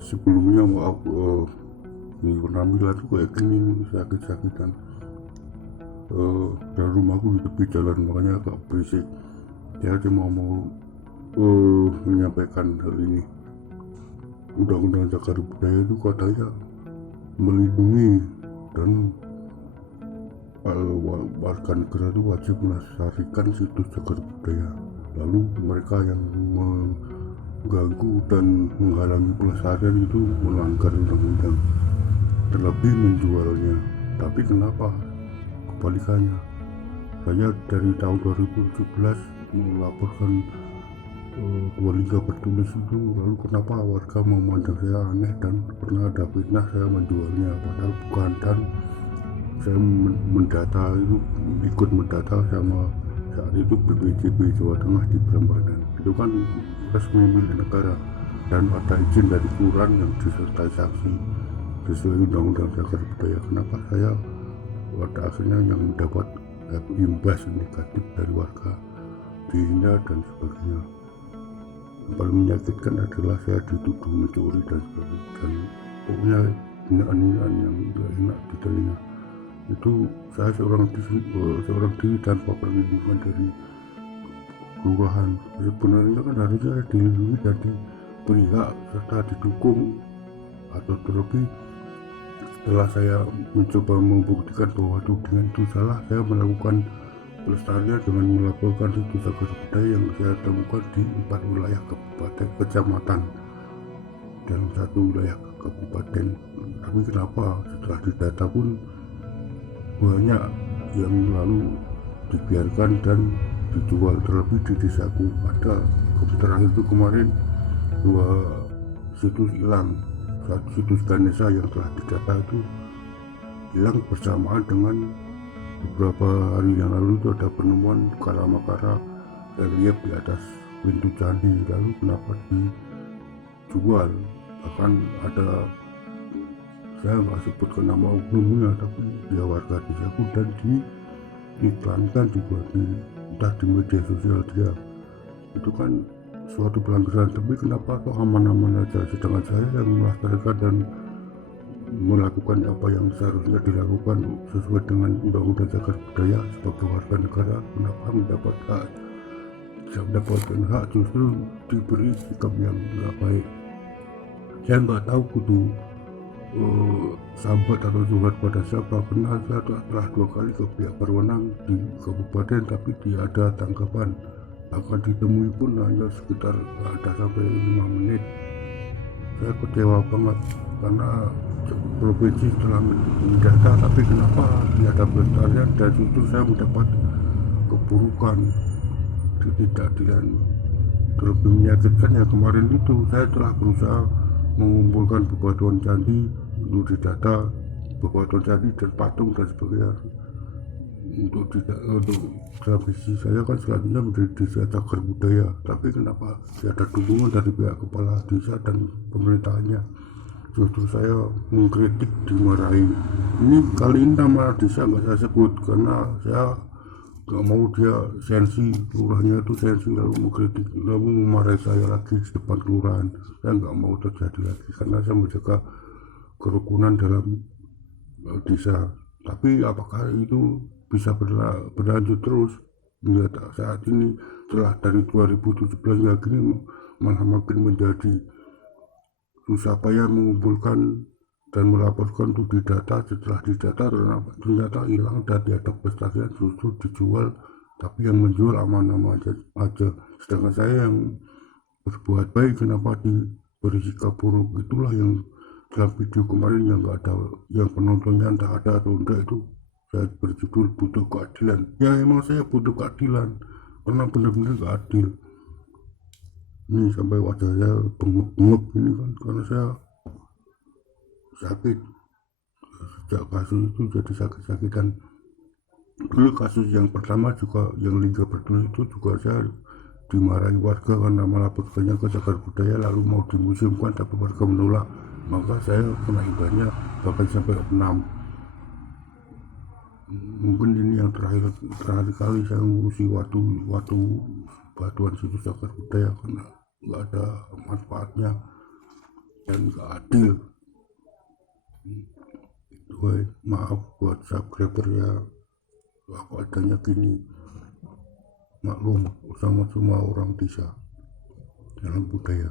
Sebelumnya maaf, minggu penampilan tuh kayak gini sakit-sakitan. Dan rumahku di tepi jalan, makanya agak berisik. Saya cuma mau menyampaikan hal ini. Undang-undang Cagar Budaya itu katanya melindungi dan warga negara itu wajib melestarikan situs cagar budaya. Lalu mereka yang mengganggu dan menghalangi pelestarian itu melanggar undang-undang, terlebih menjualnya. Tapi kenapa kebalikannya? Saya dari tahun 2017 melaporkan dua liga bertulis itu, lalu kenapa warga memandang saya aneh dan pernah ada fitnah saya menjualnya, padahal bukan. Dan saya mendata itu, ikut mendata sama saat itu BPJB Jawa Tengah di Prambanan, itu kan resmi milik negara dan ada izin dari kelurahan yang disertai saksi sesuai undang-undang cagar budaya. Kenapa saya pada akhirnya yang mendapat imbas negatif dari warga, dihina dan sebagainya. Yang paling menyakitkan adalah saya dituduh mencuri dan sebagainya, dan pokoknya hinaan-hinaan yang tidak enak di telinga. Itu saya seorang diri tanpa perlindungan dari kelurahan. Sebenarnya kan harusnya dilindungi dan diberi hak serta didukung, atau terlebih setelah saya mencoba membuktikan bahwa tudingan itu salah, saya melakukan pelestarian dengan melaporkan situs cagar budaya yang saya temukan di 4 wilayah kabupaten kecamatan dalam 1 wilayah kabupaten. Tapi kenapa setelah didata pun banyak yang lalu dibiarkan dan dijual, terlebih di desaku ada terakhir itu kemarin 2 situs hilang. Satu situs Ganesha yang telah didata itu hilang bersamaan dengan beberapa hari yang lalu itu ada penemuan kara-makara relief di atas pintu candi. Lalu kenapa dijual? Bahkan ada, saya nggak sebutkan nama umumnya, tapi dia warga desaku dan diiklankan juga entah di media sosial dia. Itu kan suatu pelanggaran. Tapi kenapa kok aman-aman aja, sedangkan saya yang melestarikan dan melakukan apa yang seharusnya dilakukan sesuai dengan undang-undang cagar budaya sebagai warga negara, kenapa mendapatkan hak justru diberi sikap yang nggak baik. Saya nggak tahu kudu sambat atau curhat pada siapa, karena saya telah 2 kali ke pihak berwenang di kabupaten tapi tidak ada tanggapan. Akan ditemui pun hanya sekitar ada sampai 5 menit. Saya kecewa banget karena provinsi telah mendata, tapi kenapa tidak ada pelestarian dan justru saya mendapat keburukan, ketidakadilan. Terlebih menyakitkan ya kemarin itu saya telah berusaha mengumpulkan bebatuan candi untuk didata, bebatuan candi dan patung dan sebagainya untuk transmisi saya kan selanjutnya menjadi desa cagar budaya. Tapi kenapa tidak ada dukungan dari pihak kepala desa dan pemerintahnya? Justru saya mengkritik dimarahi. Ini kali ini nama desa nggak saya sebut karena saya nggak mau dia sensi, lurahnya itu sensi lalu mengkritik, lalu memarahi saya lagi di depan kelurahan. Saya nggak mau terjadi lagi karena saya menjaga kerukunan dalam desa. Tapi apakah itu bisa berlanjut terus hingga saat ini, setelah dari 2017 hingga kini malah makin menjadi susah payah mengumpulkan dan melaporkan untuk didata. Setelah didata ternyata hilang dan tidak pelestarian, justru dijual. Tapi yang menjual aman-aman aja, sedangkan saya yang berbuat baik kenapa diberi sikap buruk? Itulah yang dalam video kemarin yang nggak ada, yang penontonnya entah ada atau enggak, itu saya berjudul butuh keadilan. Ya emang saya butuh keadilan karena benar-benar gak adil. Ini sampai wajah saya bengep-bengep ini kan karena saya sakit sejak kasus itu, jadi sakit-sakitan. Dulu kasus yang pertama juga yang liga bertulis itu juga saya dimarahi warga karena melaporkannya ke cagar budaya lalu mau dimuseumkan, tapi warga menolak, maka saya kena imbasnya bahkan sampai 6. Mungkin ini yang terakhir kali saya ngurusi batuan situs cagar budaya karena nggak ada manfaatnya dan nggak adil. Maaf buat subscriber ya, apa adanya gini, maklum sama semua orang desa dalam budaya.